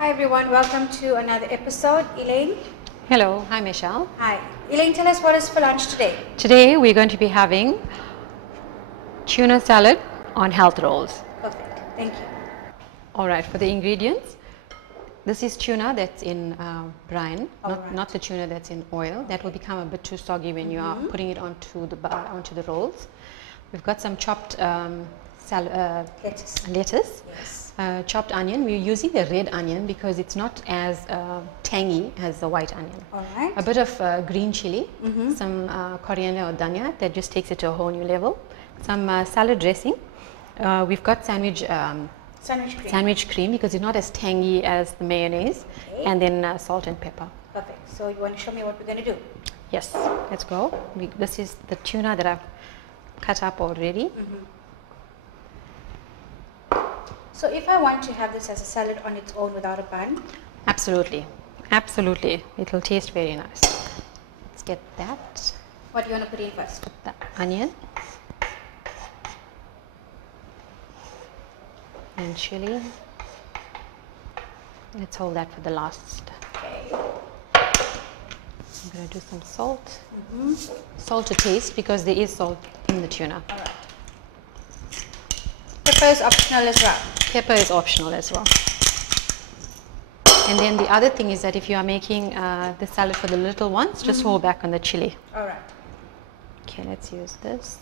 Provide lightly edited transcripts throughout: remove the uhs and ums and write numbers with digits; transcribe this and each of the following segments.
Hi everyone, welcome to another episode. Elaine? Hello, hi Michelle. Hi. Elaine, tell us what is for lunch today? Today we're going to be having tuna salad on health rolls. Perfect, thank you. Alright, for the ingredients, this is tuna that's in brine, not the tuna that's in oil. That will become a bit too soggy when you are putting it onto the rolls. We've got some chopped lettuce. Yes. Chopped onion. We're using the red onion because it's not as tangy as the white onion. Alright. A bit of green chili, some coriander or dhania that just takes it to a whole new level. Some salad dressing. We've got sandwich cream because it's not as tangy as the mayonnaise. Okay. And then salt and pepper. Perfect. So you want to show me what we're going to do? Yes, let's go. This is the tuna that I've cut up already. So if I want to have this as a salad on its own without a bun? Absolutely, absolutely. It will taste very nice. Let's get that. What do you want to put in first? The onion and chili. Let's hold that for the last. Okay. I'm going to do some salt. Salt to taste because there is salt in the tuna. All right. Pepper is optional as well. Pepper is optional as well. And then the other thing is that if you are making the salad for the little ones, just hold back on the chili. All right. Okay, let's use this.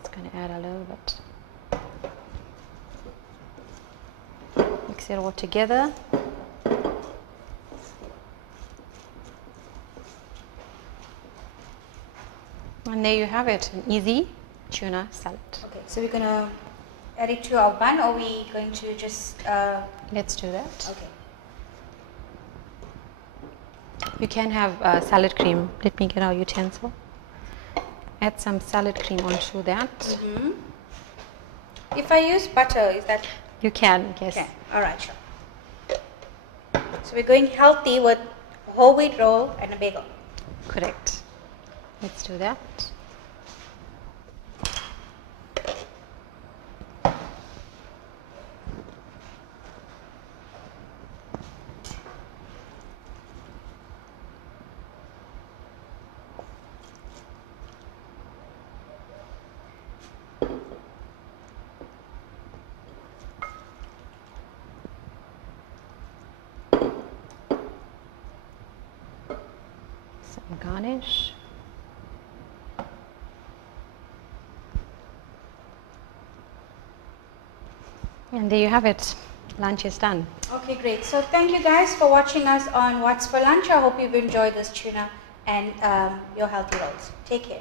It's going to add a little bit. Mix it all together. And there you have it, an easy tuna salad. Okay, so we're going to add it to our bun, or are we going to just... Let's do that. Okay. You can have salad cream. Let me get our utensil. Add some salad cream onto that. If I use butter, is that... You can, yes. Okay, all right, sure. So we're going healthy with a whole wheat roll and a bagel. Correct. Let's do that. Some garnish. And there you have it. Lunch is done. Okay, great. So thank you guys for watching us on What's for Lunch. I hope you've enjoyed this tuna and your healthy rolls. Take care.